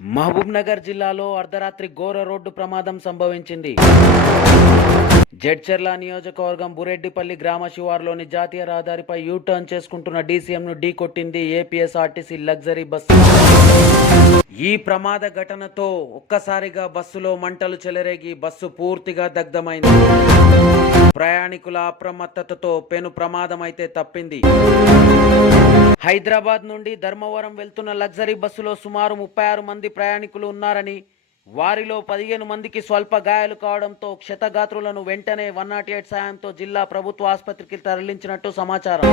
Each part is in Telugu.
మహబూబ్నగర్ జిల్లాలో అర్ధరాత్రి ఘోర రోడ్డు ప్రమాదం సంభవించింది. జడ్చర్ల నియోజకవర్గం బురెడ్డిపల్లి గ్రామ శివారులోని జాతీయ రహదారిపై యూ టర్న్ చేసుకుంటున్న డీసీఎంను ఢీ కొట్టింది ఏపీఎస్ఆర్టీసీ లగ్జరీ బస్సు. ఈ ప్రమాద ఘటనతో ఒక్కసారిగా బస్సులో మంటలు చెలరేగి బస్సు పూర్తిగా దగ్ధమైంది. ప్రయాణికుల అప్రమత్తతతో పెను ప్రమాదం అయితే తప్పింది. హైదరాబాద్ నుండి ధర్మవరం వెళ్తున్న లగ్జరీ బస్సులో సుమారు ముప్పై ఆరు మంది ప్రయాణికులు ఉన్నారని వారిలో పదిహేను మందికి స్వల్ప గాయాలు కావడంతో క్షతగాత్రులను వెంటనే వన్ నాట్ ఎయిట్ సాయంతో జిల్లా ప్రభుత్వ ఆసుపత్రికి తరలించినట్టు సమాచారం.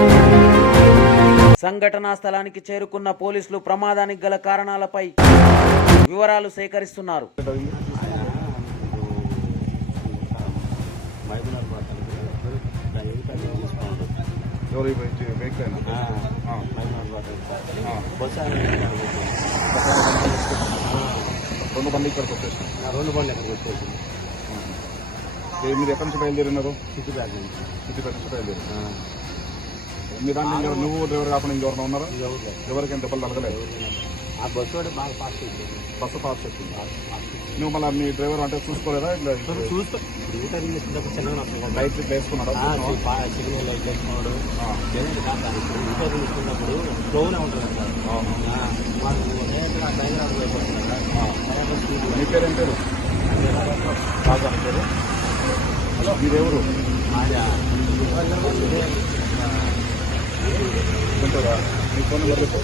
సంఘటనా స్థలానికి చేరుకున్న పోలీసులు ప్రమాదానికి గల కారణాలపై వివరాలు సేకరిస్తున్నారు. మైదునాలు మాట్లాడుతున్నారు వెహికల్ తీసుకోండి ఎవరు ఈ వెహికల్ వెహికల్ అయినా? ఆ. మైదునాలు మాట్లాడుతున్నారు ఆ. బస్సు రెండు బండి ఇక్కడికి వచ్చేసినాయి నా రెండు బండ్లు ఎక్కడికి వచ్చేసి ఏ- మీరు ఎక్కడి నుంచి బయలుదేరినారు? సిటీ బ్యాగ్ నుంచి. సిద్దిపేట నుంచి బయలుదేరి ఆ. మీ దాంట్లో ఇంకెవరు- నువ్వు డ్రైవర్ కాకుండా ఇంకెవరైనా ఉన్నారా? ఇది ఎవరు లేదు. ఎవరికి దెబ్బలు తగలేదు ఆ బస్సు వాడు బాగా ఫాస్ట్ అయిపోయింది. బస్సు ఫాస్ట్ వచ్చింది ఫాస్ట్ నువ్వు మళ్ళీ మీ డ్రైవర్ అంటే చూసుకోలేదా? ఇట్లా ఇప్పుడు చూస్తూ చిన్నగా వస్తుంది లైట్ వేసుకున్నాడా సిగ్నల్ లైట్ వేసుకున్నాడు. ఆ. ఏదంటే కాదు ఇప్పుడు యూటర్న్ తీసుకున్నప్పుడు స్లోనే ఉంటుంది అవును. ఆ, అడుగు పేరు ఏం పేరు రాజా అని పేరు మీరెవరు మాదా గుంటూరా మీ ఫోన్ నెంబర్ చెప్పు